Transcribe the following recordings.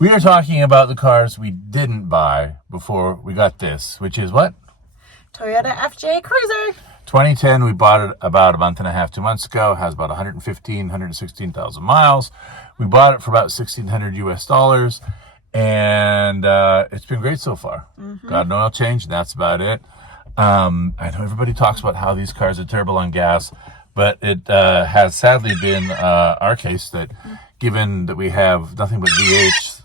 We are talking about the cars we didn't buy before we got this, which is what? Toyota FJ Cruiser. 2010, we bought it about a month and a half, 2 months ago. It has about 116,000 miles. We bought it for about $1,600 US, and it's been great so far. Got an oil change, and that's about it. I know everybody talks about how these cars are terrible on gas, but it has sadly been our case that given that we have nothing but V8s,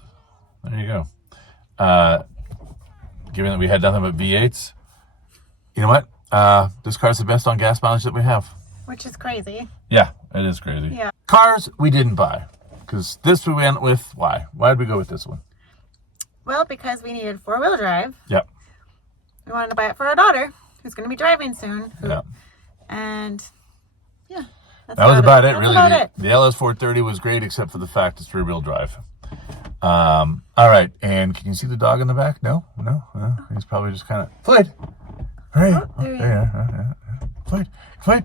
there you go. Given that we had nothing but V8s, you know what? This car's the best on gas mileage that we have. Which is crazy. Yeah, it is crazy. Yeah. Cars we didn't buy. Because this we went with, why? Why did we go with this one? Well, because we needed four-wheel drive. Yep. We wanted to buy it for our daughter, who's going to be driving soon. Yeah. And, yeah. That was about it, That's really. about it. The LS430 was great, except for the fact it's rear-wheel drive. All right, and can you see the dog in the back? No? He's probably just kind of, Floyd! Hurry! Oh, there you go. Floyd! Floyd.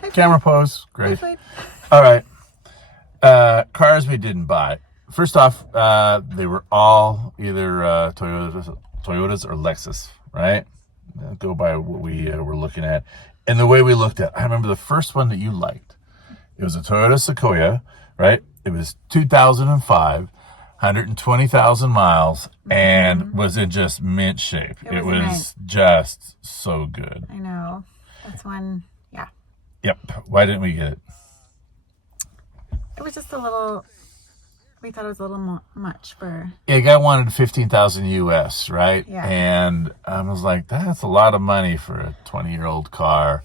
Hi, Camera pose. Great. Floyd. All right. Cars we didn't buy. First off, they were all either Toyotas or Lexus, right? Go by what we were looking at. And the way we looked at, I remember the first one that you liked. It was a Toyota Sequoia, right? It was 2005, 120,000 miles, and was in just mint shape. It was just so good. I know. That's one, yeah. Yep. Why didn't we get it? It was just a little, we thought it was a little much for... Yeah, guy wanted 15,000 US, right? Yeah. And I was like, that's a lot of money for a 20-year-old car.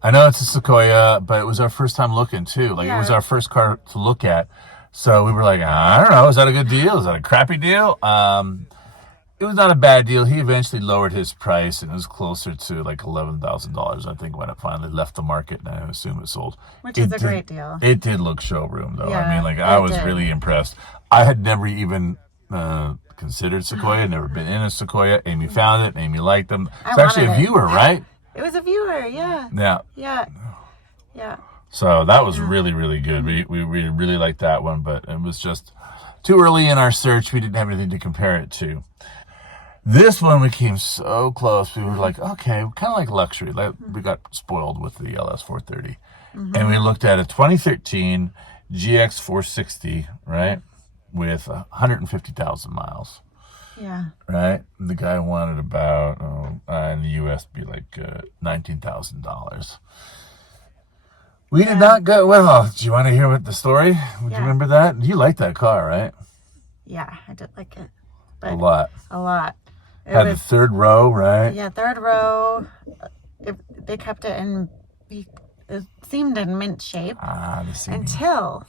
I know it's a Sequoia, but it was our first time looking too. Like, it was our first car to look at. So we were like, I don't know, is that a good deal? Is that a crappy deal? It was not a bad deal. He eventually lowered his price, and it was closer to like $11,000, I think, when it finally left the market, and I assume it sold. Which is a great deal. It did look showroom, though. Yeah, I mean, like, I was did. really impressed. I had never even considered Sequoia, never been in a Sequoia. Amy found it. Amy liked them. It's actually a viewer, right? It was a viewer, yeah. Yeah. Yeah. So that was really, really good. We really liked that one, but it was just too early in our search. We didn't have anything to compare it to. This one, we came so close. We were like, okay, kind of like luxury. Like, we got spoiled with the LS430. And we looked at a 2013 GX470, right, with 150,000 miles. Yeah. Right? And the guy wanted about, in the U.S., be like $19,000. We did not go, well, do you want to hear what the story? Would you remember that? You liked that car, right? Yeah, I did like it. A lot. A lot. Had the third row, right? Yeah, third row. They kept it in, it seemed in mint shape. Until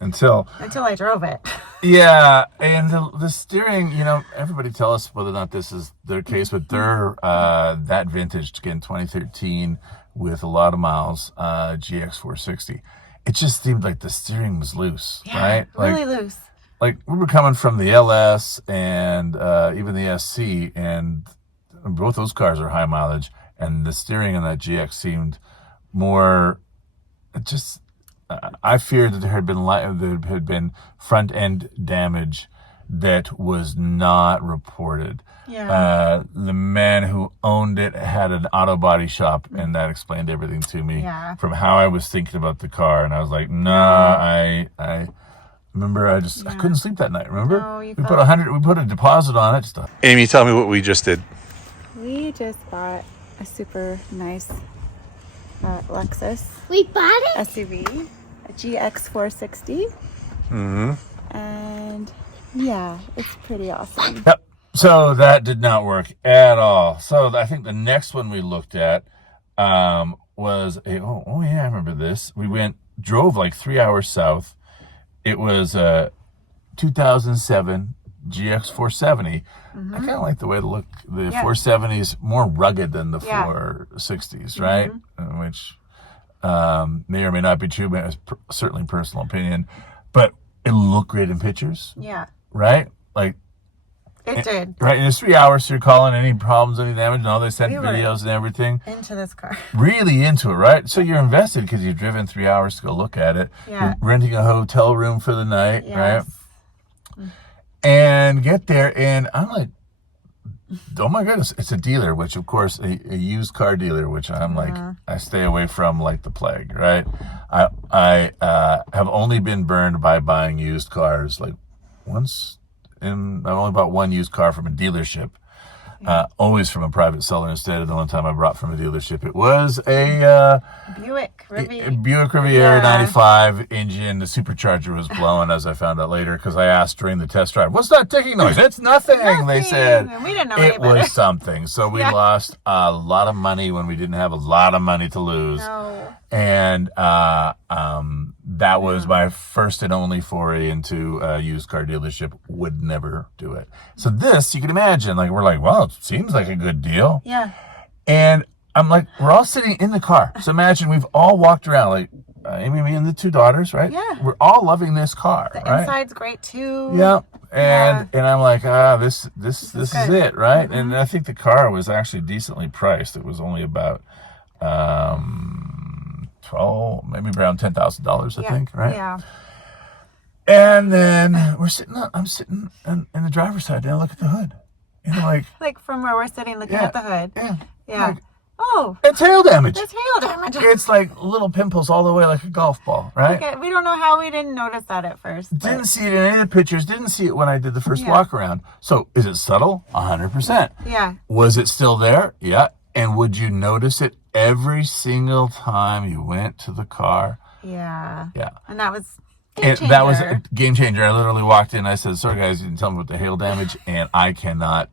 I drove it. Yeah, and the steering, everybody tell us whether or not this is their case, but their, that vintage, again, 2013, with a lot of miles, GX460. It just seemed like the steering was loose, right? Really loose. Like, we were coming from the LS and even the SC, and both those cars are high mileage, and the steering on that GX seemed more, I feared that there had been front end damage that was not reported. Yeah. The man who owned it had an auto body shop, and that explained everything to me from how I was thinking about the car. And I was like, nah, I remember I couldn't sleep that night. Remember? No, we put a deposit on it. Amy, tell me what we just did. We just bought a super nice Lexus. We bought it? SUV, a GX460. And yeah, it's pretty awesome. Yep. So that did not work at all. So I think the next one we looked at was I remember this. We drove like 3 hours south. It was a 2007 GX470. I kind of like the way the look. The 470 is more rugged than the 460s, right? Which may or may not be true, but it's certainly personal opinion. But it looked great in pictures. Yeah. Right? Like, it did. Right, and it's 3 hours, so you're calling any problems, any damage, and all they sent videos and everything. Into this car. Really into it, right? So you're invested because you've driven 3 hours to go look at it. Yeah. You're renting a hotel room for the night, right? And get there, and I'm like, oh my goodness, it's a dealer, which of course, a used car dealer, which I'm like, I stay away from like the plague, right? I have only been burned by buying used cars like once, and I've only bought one used car from a dealership. Always from a private seller instead of the one time I brought from a dealership. It was a Buick Riviera. Buick Riviera 95 engine. The supercharger was blowing, as I found out later, because I asked during the test drive, what's that ticking noise? It's nothing, they said. We didn't know it was something. So we lost a lot of money when we didn't have a lot of money to lose. No. And that was my first and only foray into a used car dealership. Would never do it. So this, you can imagine, like, we're like, well, it seems like a good deal. Yeah. And I'm like, we're all sitting in the car. So imagine we've all walked around, like, Amy, me, and the two daughters, right? Yeah. We're all loving this car, The right? inside's great too. Yeah. And I'm like, this is it, right? Mm-hmm. And I think the car was actually decently priced. It was only about 12, maybe around $10,000, I think, right? Yeah. And then I'm sitting in the driver's side, and I look at the hood, and I'm like from where we're sitting, looking at the hood. Yeah. Yeah. Like, oh, it's hail damage. there's hail damage. It's like little pimples all the way, like a golf ball, right? Okay, we don't know how we didn't notice that at first. Didn't see it in any of the pictures. Didn't see it when I did the first walk around. So is it subtle? 100%. Yeah. Was it still there? Yeah. And would you notice it every single time you went to the car? Yeah. Yeah. And that was And that was a game changer. I literally walked in. I said, sorry, guys, you didn't tell me about the hail damage, and I cannot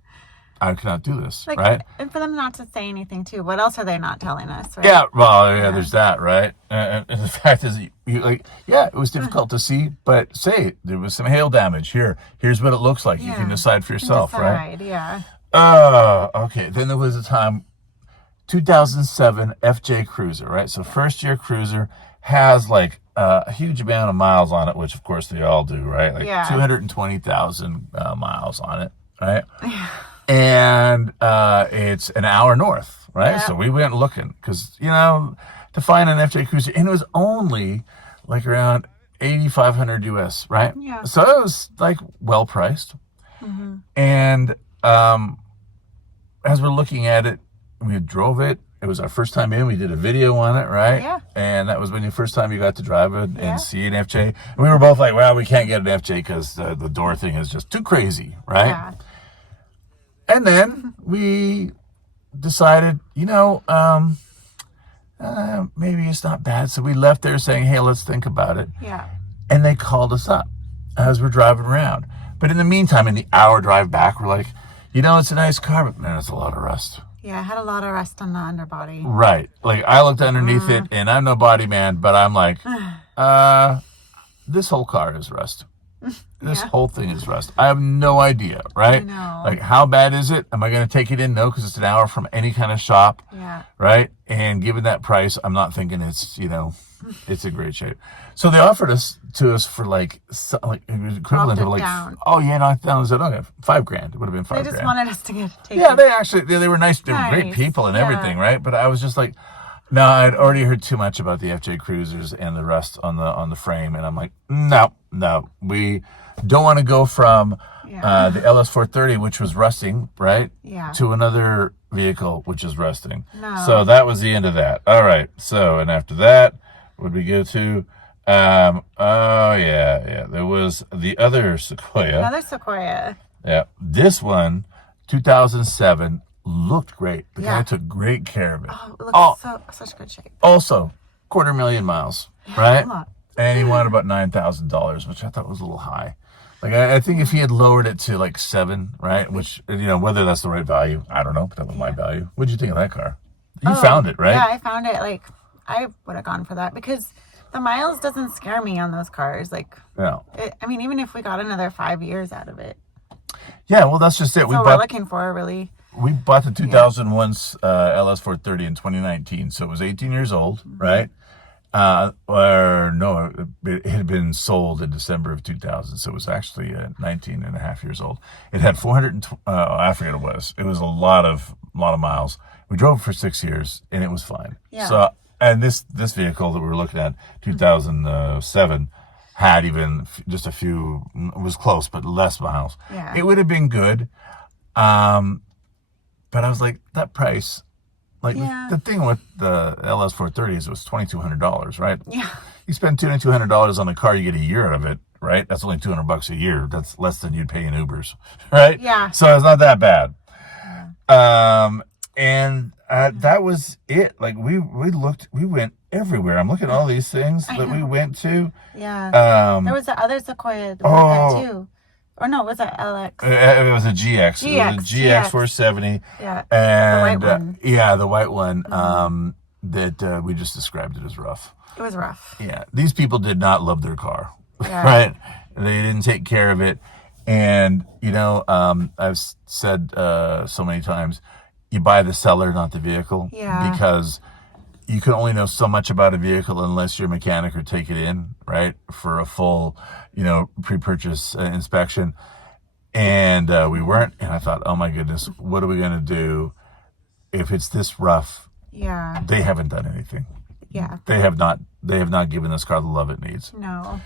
do this, right? And for them not to say anything, too. What else are they not telling us, right? Yeah, well, there's that, right? And the fact is, it was difficult to see, but say there was some hail damage. Here's what it looks like. You can decide for yourself, right? Yeah. Okay. Then there was a time, 2007 FJ Cruiser, right? So first year Cruiser has like a huge amount of miles on it, which of course they all do, right? Like 220,000 miles on it, right? And it's an hour north, right? So we went looking because, to find an FJ Cruiser, and it was only like around 8,500 US, right? Yeah. So it was like well priced. Mm-hmm. And as we're looking at it, we drove it. It was our first time in. We did a video on it, right? Yeah. And that was when the first time you got to drive it and see an FJ. And we were both like, well, we can't get an FJ because the door thing is just too crazy, right? Yeah. And then we decided, maybe it's not bad. So we left there saying, hey, let's think about it. Yeah. And they called us up as we're driving around. But in the meantime, in the hour drive back, we're like, it's a nice car, but man, it's a lot of rust. Yeah, I had a lot of rust on the underbody. Right. Like, I looked underneath it, and I'm no body man, but I'm like, this whole car is rust. This whole thing is rust. I have no idea, right? I know. Like, how bad is it? Am I going to take it in? No, because it's an hour from any kind of shop. Yeah. Right? And given that price, I'm not thinking it's, it's in great shape. So they offered to us for like it was equivalent of like, down. knocked down. I said, okay, $5,000. It would have been $5,000. They just wanted us to take Yeah, it. they were nice. They were great people and everything, right? But I was just like, no, I'd already heard too much about the FJ Cruisers and the rust on the frame, and I'm like, no, we don't want to go from the LS430, which was rusting, right, to another vehicle which is rusting. No. So that was the end of that. All right. So, and after that, what did we go to? There was the other Sequoia. Another Sequoia. Yeah, this one, 2007. Looked great. The guy took great care of it. Oh, it looks such good shape. Also, 250,000 miles, right? A lot. And he wanted about $9,000, which I thought was a little high. Like, I think if he had lowered it to like 7, right? Which, whether that's the right value, I don't know, but that was my value. What did you think of that car? You found it, right? Yeah, I found it. Like, I would have gone for that because the miles doesn't scare me on those cars. Like, even if we got another 5 years out of it. Yeah, well, that's just it. We're looking for, really. We bought the 2001 LS430 in 2019, so it was 18 years old, right? It had been sold in December of 2000, so it was actually 19 and a half years old. It had I forget what it was. It was a lot of miles. We drove it for 6 years, and it was fine. Yeah. So, and this vehicle that we were looking at, 2007, had even just a few, it was close, but less miles, Yeah. it would have been good. But I was like, that price, like the thing with the LS 430s was $2,200, right? Yeah. You spend $2,200 on a car, you get a year out of it, right? That's only $200 a year. That's less than you'd pay in Ubers, right? Yeah. So it's not that bad. And that was it. Like we went everywhere. I'm looking at all these things that we went to. Yeah. There was the other Sequoia that we looked at too. Or no, was it LX? It was a GX. It was a GX470. Yeah. And the white one. yeah, the white one. That we just described it as rough. It was rough. Yeah, these people did not love their car, Yeah. right? They didn't take care of it. And, you know, I've said so many times, you buy the seller, not the vehicle. Yeah. Because you can only know so much about a vehicle unless you're a mechanic or take it in, right? For a full, you know, pre-purchase inspection. And we weren't. And I thought, oh my goodness, what are we going to do if it's this rough? Yeah. They haven't done anything. Yeah. They have not given this car the love it needs. No.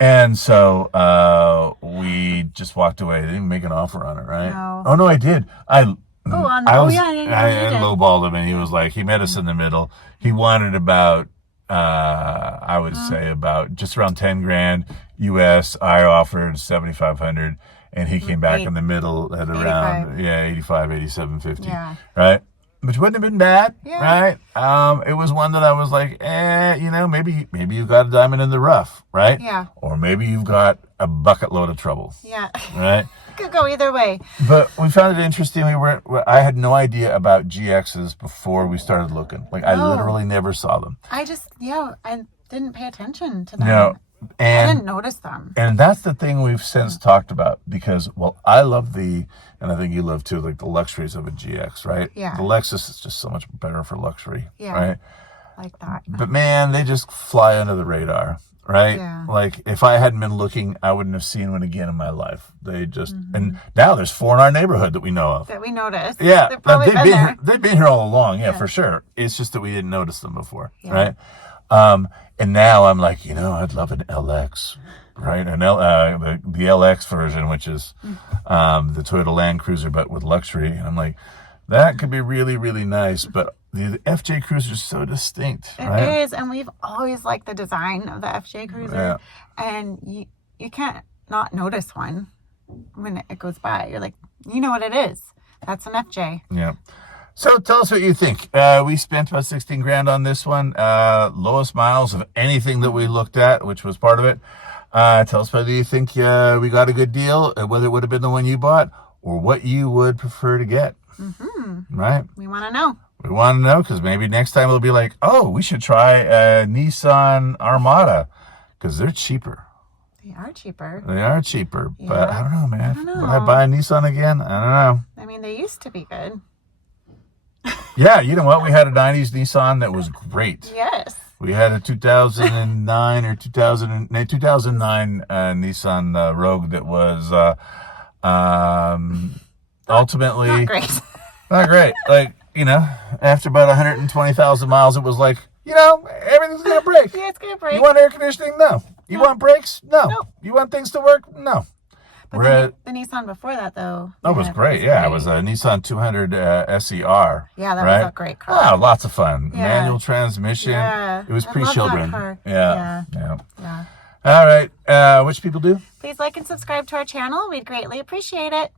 And so we just walked away. They didn't make an offer on it, right? No. Oh no, I did. I lowballed him, and he was like, he met us in the middle. He wanted about, I would say about just around 10 grand US. I offered 7,500, and he came back in the middle at around 87.50. Yeah. Right. Which wouldn't have been bad, Yeah. right? It was one that I was like, you know, maybe you've got a diamond in the rough, right? Yeah. Or maybe you've got a bucket load of trouble, Yeah. right? Could go either way. But we found it interesting. I had no idea about GXs before we started looking. Like, I literally never saw them. I didn't pay attention to them. No. I didn't notice them. And that's the thing we've since talked about because, well, I love and I think you love too, like the luxuries of a GX, right? Yeah. The Lexus is just so much better for luxury, Yeah. right? Like that. But man, they just fly under the radar, right? Yeah. Like if I hadn't been looking, I wouldn't have seen one again in my life. They just, and now there's 4 in our neighborhood that we know of. That we noticed. Yeah, They've probably been there. They've been here all along, yeah, for sure. It's just that we didn't notice them before, Yeah. right? And now I'm like, you know, I'd love an LX, right? The LX version, which is the Toyota Land Cruiser, but with luxury. And I'm like, that could be really, really nice. But the FJ Cruiser is so distinct, right? It is, and we've always liked the design of the FJ Cruiser. Yeah. And you can't not notice one when it goes by. You're like, you know what it is. That's an FJ. Yeah. So tell us what you think. We spent about 16 grand on this one. Lowest miles of anything that we looked at, which was part of it. Tell us whether you think we got a good deal, whether it would have been the one you bought, or what you would prefer to get. Mm-hmm. Right? We want to know. We want to know because maybe next time it'll be like, oh, we should try a Nissan Armada because they're cheaper. They are cheaper. They are cheaper, Yeah. but I don't know, man. I don't know. Would I buy a Nissan again? I don't know. I mean, they used to be good. Yeah, you know what? We had a 90s Nissan that was great. Yes. We had a 2009 or 2009 Nissan Rogue that was ultimately Not great. not great. Like, you know, after about 120,000 miles, it was like, you know, everything's going to break. Yeah, it's going to break. You want air conditioning? No. You want brakes? No. No. You want things to work? No. But the Nissan before that, though. That was great. Yeah, it was a Nissan 200 SER. Yeah, that right? was a great car. Oh, lots of fun. Yeah. Manual transmission. Yeah. It was I love that pre-children. car. Yeah. Yeah. All right. What should people do? Please like and subscribe to our channel. We'd greatly appreciate it.